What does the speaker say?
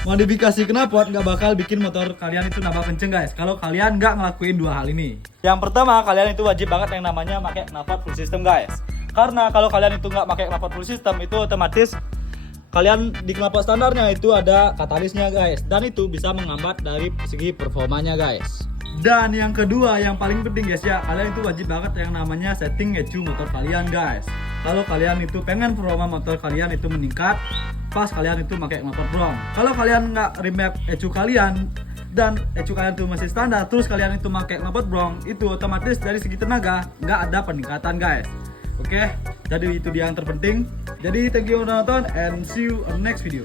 Modifikasi knalpot nggak bakal bikin motor kalian itu nambah kenceng guys, kalau kalian nggak ngelakuin dua hal ini. Yang pertama, kalian itu wajib banget yang namanya pakai knalpot full system guys. Karena kalau kalian itu nggak pakai knalpot full system, itu otomatis kalian di knalpot standarnya itu ada katalisnya guys, dan itu bisa menghambat dari segi performanya guys. Dan yang kedua, yang paling penting guys ya, kalian itu wajib banget yang namanya setting ECU motor kalian guys. Kalau kalian itu pengen performa motor kalian itu meningkat pas kalian itu pakai knalpot brom. Kalau kalian nggak remap ECU kalian dan ECU kalian itu masih standar, terus kalian itu pakai knalpot brom, itu otomatis dari segi tenaga nggak ada peningkatan guys. Oke, jadi itu dia yang terpenting. Jadi thank you udah nonton and see you on next video.